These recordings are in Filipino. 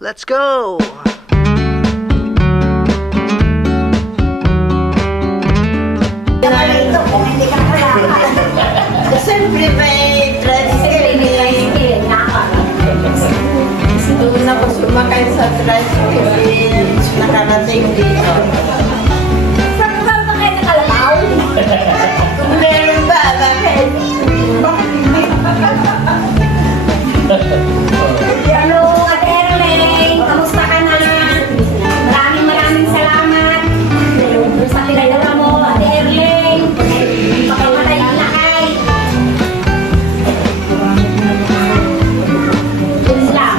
Let's go! Ito kung hindi ka kailangan. Siyempre may tricycle. Doon na po sumakay sa tricycle. Nakarating dito. Saan ka ba kayo nakalabaw? Kung meron ba, bakit? Hello, Ate Erleng. Kamusta ka na? Maraming salamat. Sa pinadala mo, Ate Erleng. Pakamatay ang lakay. Yun lang.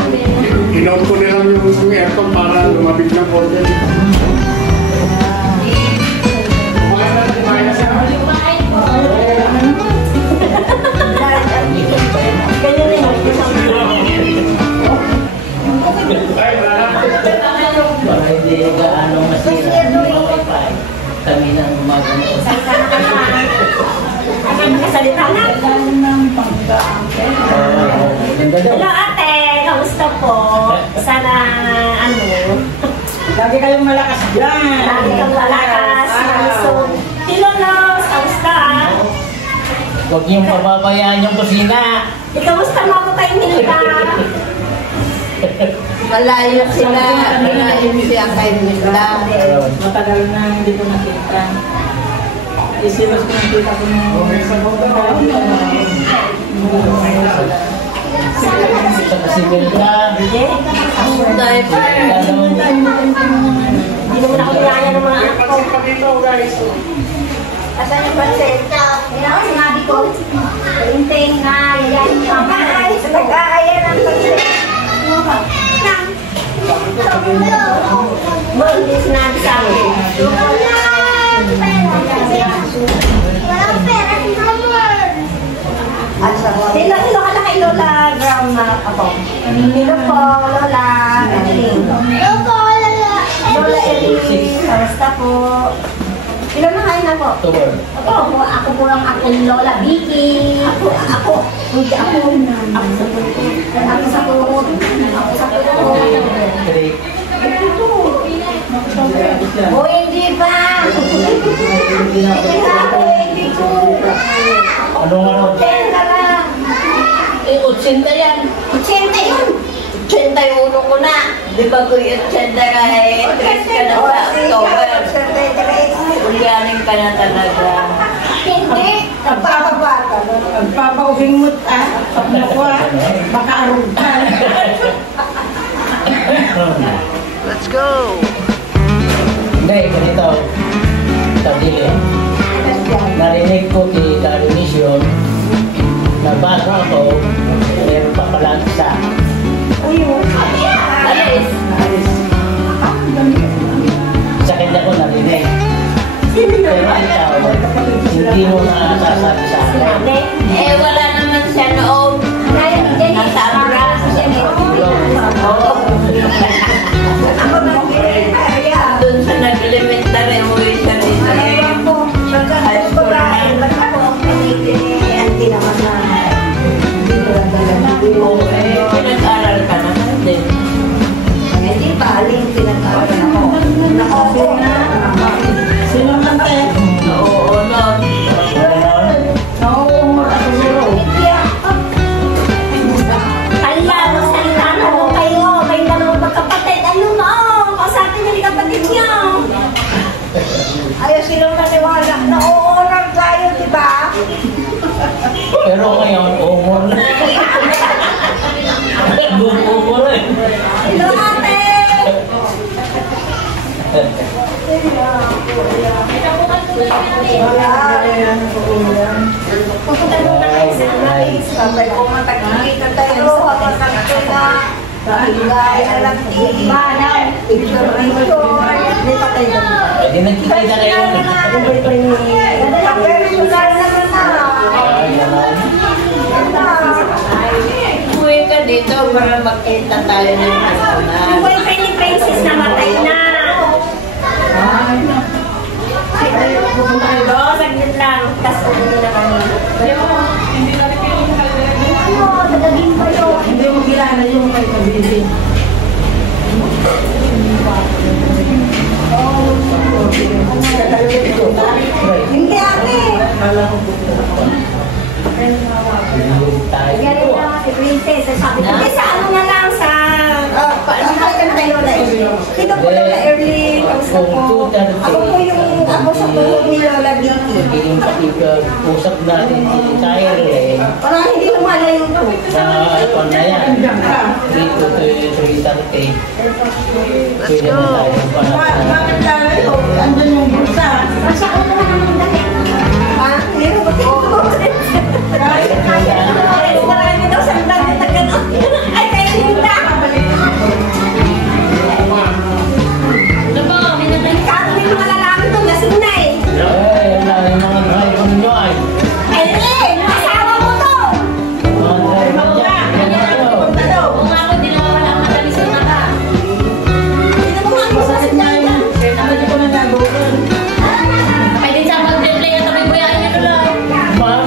Inoon ko nilang yung aircon para lumabig ng order. Para hindi gaano masira yung wifi. Kami na ang gumagano. Salita na ka na. Ay, magkasalita na. Hello, Ate. Kamusta po? Sana, Lagi kayong malakas dyan. lagi kang malakas. Si Lolos, kamusta? Huwag niyong pababayaan yung kusina. Kamusta mo ako kay Nita? Malayo sila. Malayo siya kay Nila. Matagal na hindi ko nakita. Isilos ko nakita ko Si Belda. Diaper. Hindi naman ako nilaya ng mga anak ko. Asan yung pansit? Yan ako sinabi ko. Ting na, yan. Ay, nag-aayan ang pansit. Mo, hindi sinabi sa akin. Walang pera, Hello ka na kay Lola Grandma ako. Hello po, Lola. Hello po, Lola. Lola Ellie. Kamusta po? Ilan na kayo na po? Ako po lang akong Lola Vicky. Hindi ako sa pulot. O hindi ba? Hindi po. Ano? 10 lang. 80 yan. 80 yun. 81 ko na. Di ba ko yung 80 kahit 3 ka na sa October. Ulyanin ka na talaga. Hindi. Nagpapaubing mo baka arugan. Let's go! Hindi, ganito. Tadili. Narinig ko kay Darinisyon na bago ako, meron pa pala isa. Alis. Sa kanya ko narinig. Pero ikaw, hindi mo nasasabi sa akin. Wala naman siya noon. Nasa abra. Doon sa nag-elementary mo siya dito. High school na. Pinag-aral ka naman din. Hindi ba? Aling pinag-aral ako. Nakaupo na. Sino man tayo? Oo, noon. Salita na mo kayo. Kayo dalawang magkapatid. Ano mo? Kasabi niyo ni kapatid niyo. Ayaw silang naniwala na oo-oral tayo, di ba? Pero ngayon, umor na. Umor eh. Hello, ate! Pupunta muna kayo sa Maris. Sabay ko matagkikita tayo. Habang nagto na. Gaya na lang tibanan. Picture-picture. Hindi pa tayo. Hindi nagkikita kayo. Personal naman na. Umuwi ka dito para magkita tayo ng personal. Yung boyfriend ni Princess namatay na. Pupunta kayo doon, saglit lang. Tapos umuwi na kami. Hindi na rin kayo Ano, nagaging pa yun. Hindi mo kilala yung may pabili. Hindi ate. Tayo. Galing na si Princess. Sabi ko, sa ano na lang sa... Paano ka na tayo na Dito po Lola Erling. Kamusta po? Ako po yung ako sa tulog ni Lola Vicky. Magiging pakipag-usap natin si Tyler. Parang hindi lumalayo po. Kung na yan, 3 to 3:30. Let's go. Bakit tayo? Andun yung bulsa. Kasi ako naman ang dahil. Ha? Meron ba kayo? Marami daw sa dami na gano'n. Ay, kayo Linda! Kaya may mga lalaki itong lasing na eh. Yan na yung mga driver ninyo ay. Asawa mo to! Mga driver dyan. Yan na to. Hindi mo nga mo sa sinyayan. Hindi ko na nagulan. Ma'am,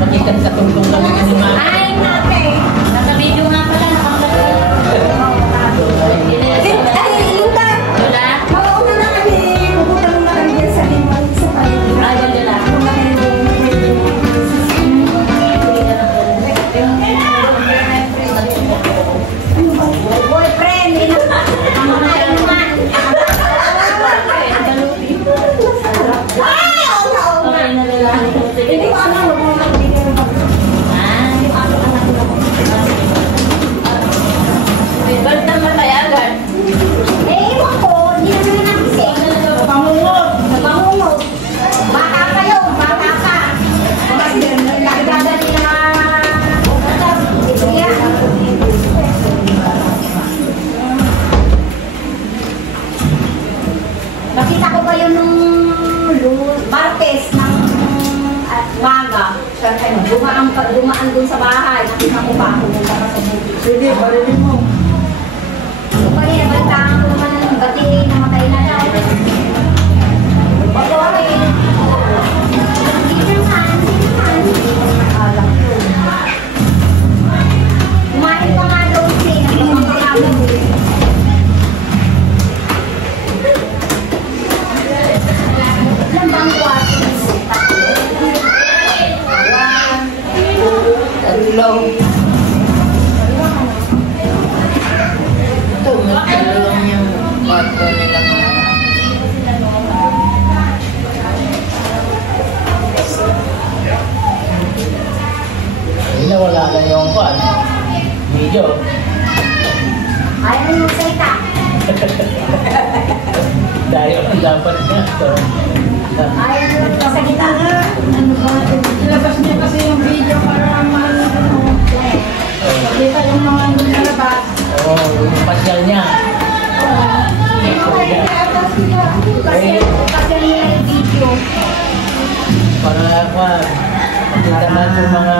magikan sa tungtong kami ni Ma'am. Ay, nate! Ay, Linda! Mauna na kami. Pupunta na kami dyan sa limang sa kayo. Boyfriend! Ay, naman! Ay, oo na. Hindi ko ano, wag mo magbigay ng pag- Hindi ko ano, anak ko. Eh, ewan ko, hindi naman nagising. Napangungot. Bata pa yun, bata pa. Nagdada nila. Ito yan. Nakita ko pa yun nung Martes ng umaga. Dumaan dun sa bahay. Nakita ko pa ako nung sa bukid. Sige, barilin mo. Pwede, nabantaan ko naman ng bati, namatay na daw. Pag-okay. Kumain pa nga daw siya. Nagpapakalam. Ilan bang kwarto? Hindi na wala na yung kwan. Video. Ayaw yung salita. Dahil ang dapat na ito. Ayaw yung salita. Ano ba? Ilabas niya kasi yung video para makita yung mga nalabas. Oo, yung pasyal niya. Kasi yung video. Para kwan. Makita natin yung mga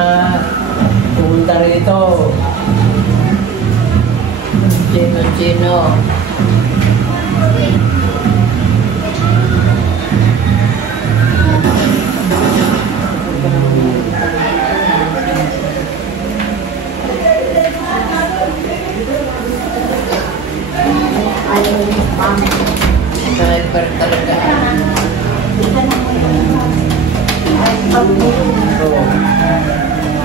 pumunta rito. Chino. Driver talaga. Oo.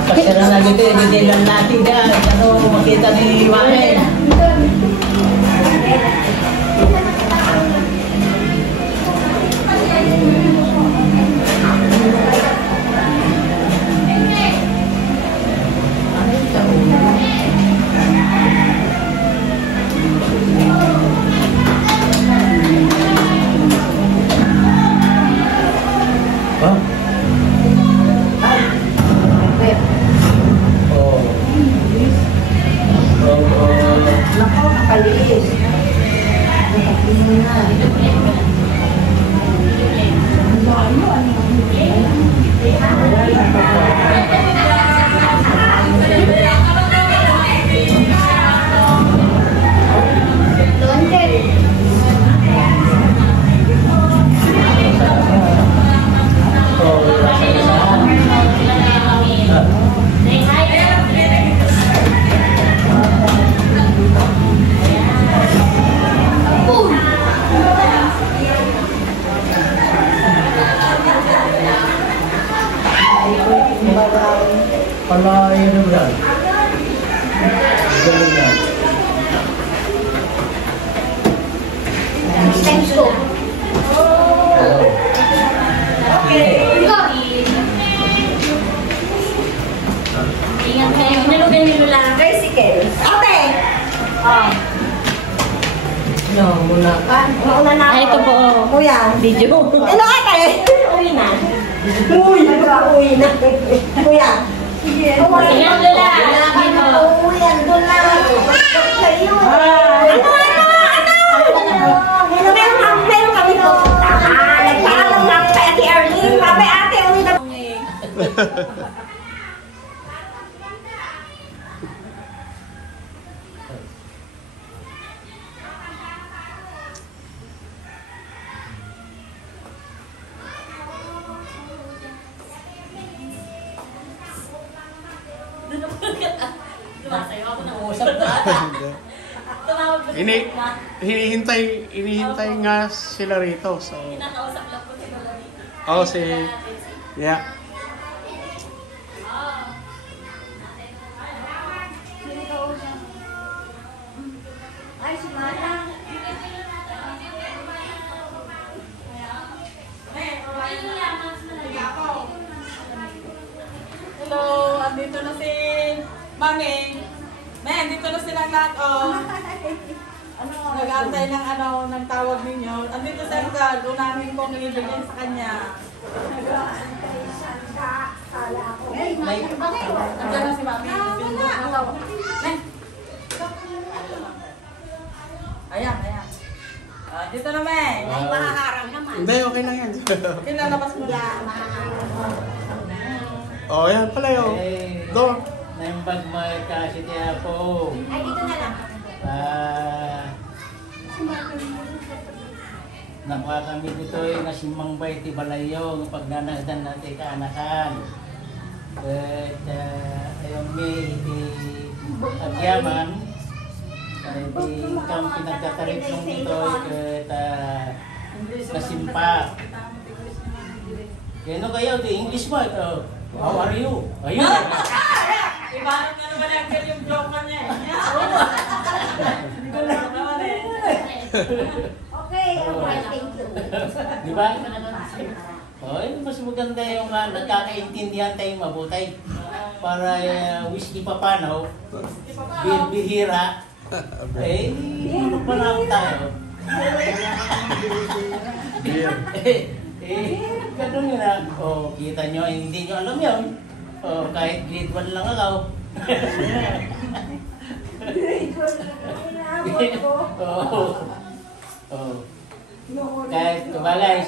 Pasira na dito, hindi lang natin dyan. Ano, makita ni Iwanen. Huh? Oh. Oh. Pala yun ang brand. Galing yan. Thanks po. Ingat kayo. Nalugan niyo lang. Tricycle. Ate! Oh. No, muna. Mauna na ako. Ay, ito po. Kuya. Video. Hello, ate! Uwi na. Uwi na. Kuya. Ingat Lola. Dito. Uwi, andun na. Sa'yo. Ano? Meron kami to. Nagpaalam na ako kay Ate Arlene. Sabi, ate, uwi na. Lumasayo ako na. Usap na. Tumawag ko. Hinihintay nga sila rito. So, Kinakausap lang ko si Lola dito. oh, si... Yeah. Ay, si Mara. Hello, andito na si Mami. Men, dito na silang lahat, oh. Nag-aantay ng ng tawag ninyo. Andito si Angad, unahin kong ibigay sa kanya. Andiyan na si Mami. Men. Ayan. Dito na, Men. Hindi, okay lang yan. Kinalabas mo na. Oh, yan pala yun. Door. Naimbag may kasi niya po. Ay, dito na lang. Nakuha kami dito yung nasimang bay ti balayo ng pagnanagdan natin kaanakan. At ayaw may agyaman. Ay di kang pinagtatarip nung dito at nasimpa. Kaya no kayo, di English mo ito. How are you? Ayun. Ibarat nga naman agad yung joke niya. Hindi ko lang naman eh. Okay, thank you. Di ba? Oh, mas maganda yung nagkakaintindihan tayong mabutay. Para wish di pa paano, bihira. Eh, ano pa lang tayo? Ganun yun na. Oh, kita nyo, hindi nyo alam yun. Oh, kahit grade 1 lang ako. Oh. Kahit kubalay.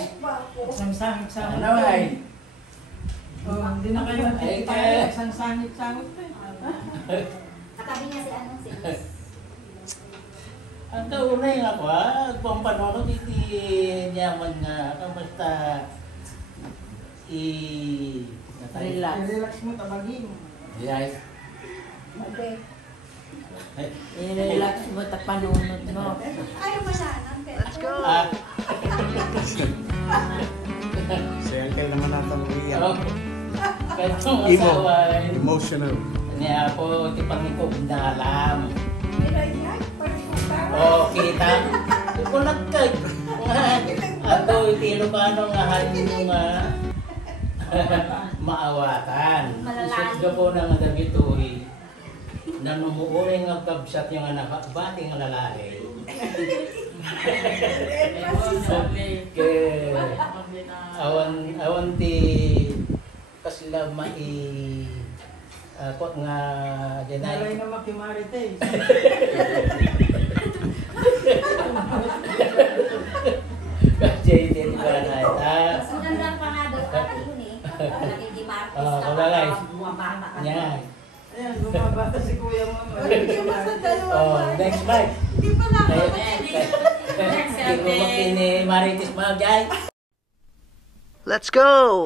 Sang-sangit-sangit. Ano ay? Oh, hindi na kayo nagtitita. Sang-sangit-sangit pa eh. Katabi niya si ano, si Ang kaunay nga ko kung panonod iti nyaman nga basta Relax. Relax mo, tabagin. Yes. Okay. I-relax mo at panunod mo. Ayaw mo na. Let's go. Si Uncle naman natin umiyak. Kahit yung Emo. asawa, Emotional. niya po, iti pangiko, dalam. Oh, kita. Kung nagkag. Ato, iti Ilocano nga halin yung maawatan. Isot ka po ng damit uwi. Na numuuring ang kabsat yung anak, bating ang lalaki. Kaya, awan ti kasila ako nga Nalay denay. na makimarite. Kasi din ba na ita. Maganda pa nga doon ate yun eh. Nagiging martis Ah, na kabalay. bumabata ka. Yan. Ayan, bumabata si Kuya Mama. Oh, next bike. Hindi pa na. Hindi mo makini Marites Magay. Let's go!